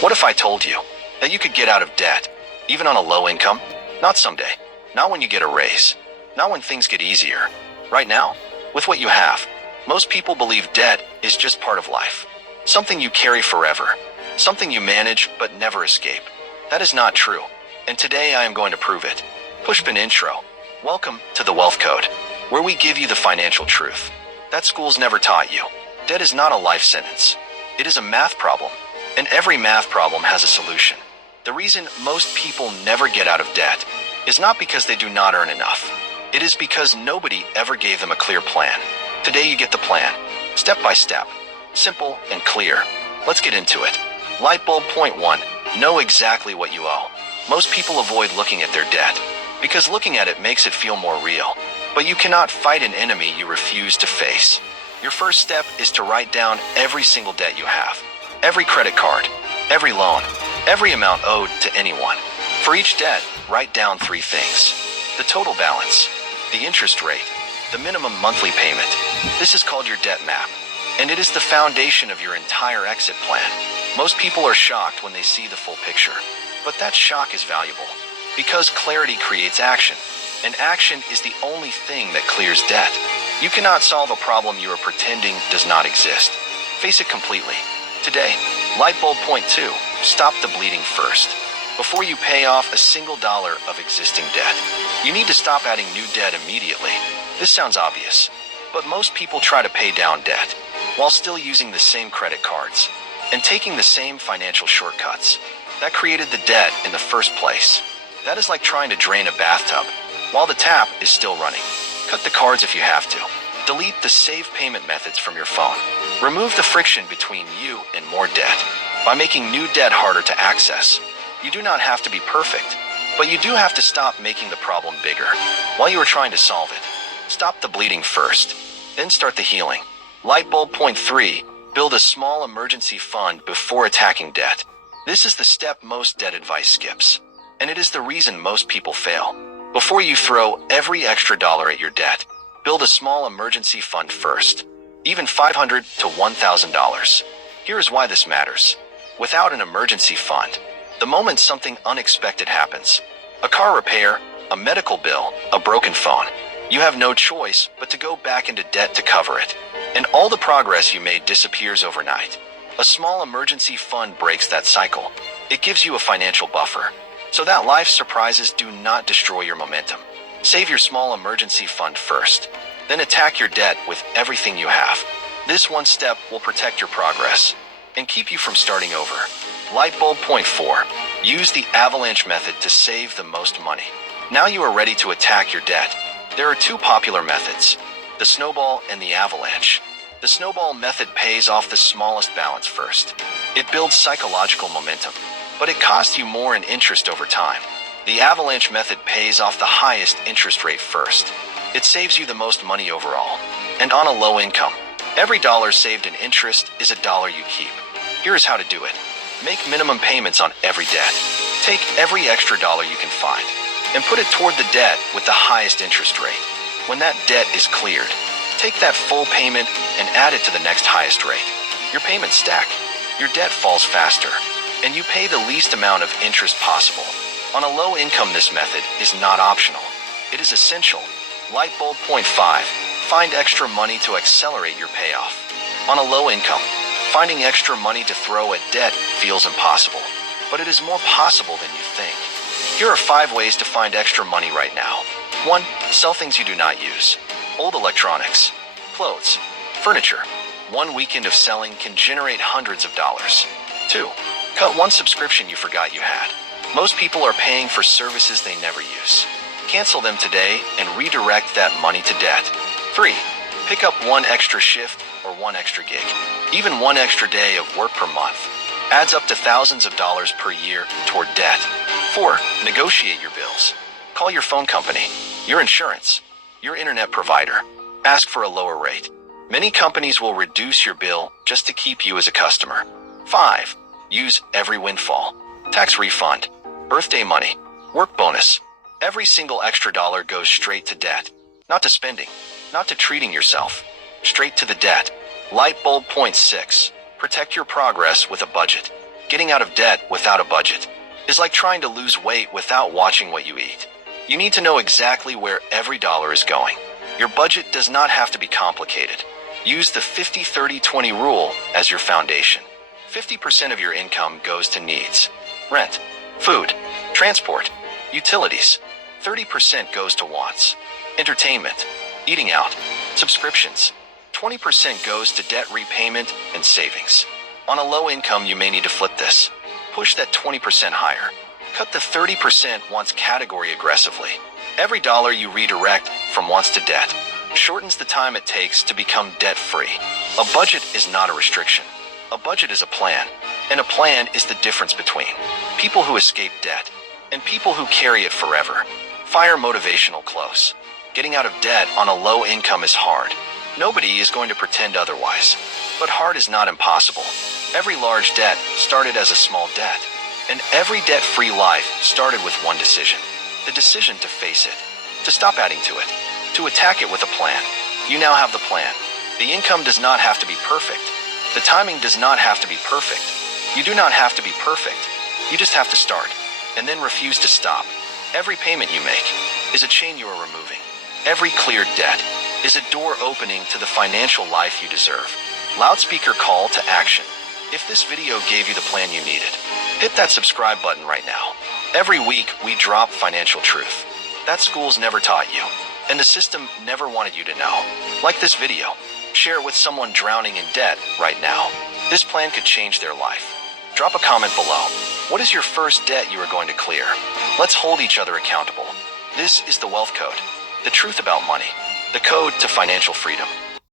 What if I told you that you could get out of debt, even on a low income? Not someday, not when you get a raise, not when things get easier. Right now, with what you have, most people believe debt is just part of life. Something you carry forever, something you manage but never escape. That is not true, and today I am going to prove it. Pushpin intro. Welcome to the Wealth Code, where we give you the financial truth that schools never taught you. Debt is not a life sentence. It is a math problem, and every math problem has a solution. The reason most people never get out of debt is not because they do not earn enough. It is because nobody ever gave them a clear plan. Today you get the plan, step by step, simple and clear. Let's get into it. Light bulb point 1. Know exactly what you owe. Most people avoid looking at their debt because looking at it makes it feel more real. But you cannot fight an enemy you refuse to face. Your first step is to write down every single debt you have. Every credit card, every loan, every amount owed to anyone. For each debt, write down 3 things. The total balance, the interest rate, the minimum monthly payment. This is called your debt map, and it is the foundation of your entire exit plan. Most people are shocked when they see the full picture, but that shock is valuable because clarity creates action, and action is the only thing that clears debt. You cannot solve a problem you are pretending does not exist. Face it completely. Today, light bulb point 2, stop the bleeding first. Before you pay off a single dollar of existing debt, you need to stop adding new debt immediately. This sounds obvious, but most people try to pay down debt while still using the same credit cards and taking the same financial shortcuts. That created the debt in the first place. That is like trying to drain a bathtub while the tap is still running. Cut the cards if you have to. Delete the save payment methods from your phone. Remove the friction between you and more debt by making new debt harder to access. You do not have to be perfect, but you do have to stop making the problem bigger while you are trying to solve it. Stop the bleeding first, then start the healing. Light bulb point 3, build a small emergency fund before attacking debt. This is the step most debt advice skips, and it is the reason most people fail. Before you throw every extra dollar at your debt, build a small emergency fund first, even $500 to $1,000. Here is why this matters. Without an emergency fund, the moment something unexpected happens, a car repair, a medical bill, a broken phone, you have no choice but to go back into debt to cover it, and all the progress you made disappears overnight. A small emergency fund breaks that cycle. It gives you a financial buffer, so that life's surprises do not destroy your momentum. Save your small emergency fund first, then attack your debt with everything you have. This one step will protect your progress and keep you from starting over. Light bulb point 4, use the avalanche method to save the most money. Now you are ready to attack your debt. There are 2 popular methods, the snowball and the avalanche. The snowball method pays off the smallest balance first. It builds psychological momentum, but it costs you more in interest over time. The avalanche method pays off the highest interest rate first. It saves you the most money overall, and on a low income. Every dollar saved in interest is a dollar you keep. Here is how to do it. Make minimum payments on every debt. Take every extra dollar you can find and put it toward the debt with the highest interest rate. When that debt is cleared, take that full payment and add it to the next highest rate. Your payments stack, your debt falls faster, and you pay the least amount of interest possible. On a low income, this method is not optional. It is essential. Light bulb point 5, find extra money to accelerate your payoff. On a low income, finding extra money to throw at debt feels impossible, but it is more possible than you think. Here are 5 ways to find extra money right now. 1. Sell things you do not use. Old electronics, clothes, furniture. One weekend of selling can generate hundreds of dollars. 2. Cut one subscription you forgot you had. Most people are paying for services they never use. Cancel them today and redirect that money to debt. 3. Pick up one extra shift or one extra gig. Even one extra day of work per month adds up to thousands of dollars per year toward debt. 4. Negotiate your bills. Call your phone company, your insurance, your internet provider. Ask for a lower rate. Many companies will reduce your bill just to keep you as a customer. 5. Use every windfall. Tax refund, birthday money, work bonus. Every single extra dollar goes straight to debt. Not to spending, not to treating yourself. Straight to the debt. Light bulb point 6. Protect your progress with a budget. Getting out of debt without a budget is like trying to lose weight without watching what you eat. You need to know exactly where every dollar is going. Your budget does not have to be complicated. Use the 50-30-20 rule as your foundation. 50% of your income goes to needs: rent, food, transport, utilities. 30% goes to wants: entertainment, eating out, subscriptions. 20% goes to debt repayment and savings. On a low income, you may need to flip this. Push that 20% higher. Cut the 30% wants category aggressively. Every dollar you redirect from wants to debt shortens the time it takes to become debt-free. A budget is not a restriction. A budget is a plan, and a plan is the difference between people who escape debt and people who carry it forever. Fire motivational close. Getting out of debt on a low income is hard. Nobody is going to pretend otherwise. But hard is not impossible. Every large debt started as a small debt, and every debt-free life started with one decision. The decision to face it, to stop adding to it, to attack it with a plan. You now have the plan. The income does not have to be perfect. The timing does not have to be perfect. You do not have to be perfect. You just have to start, and then refuse to stop. Every payment you make is a chain you are removing. Every cleared debt is a door opening to the financial life you deserve. Loudspeaker call to action. If this video gave you the plan you needed, hit that subscribe button right now. Every week, we drop financial truth that schools never taught you, and the system never wanted you to know. Like this video. Share it with someone drowning in debt right now. This plan could change their life. Drop a comment below. What is your first debt you are going to clear? Let's hold each other accountable. This is the Wealth Code, the truth about money, the code to financial freedom.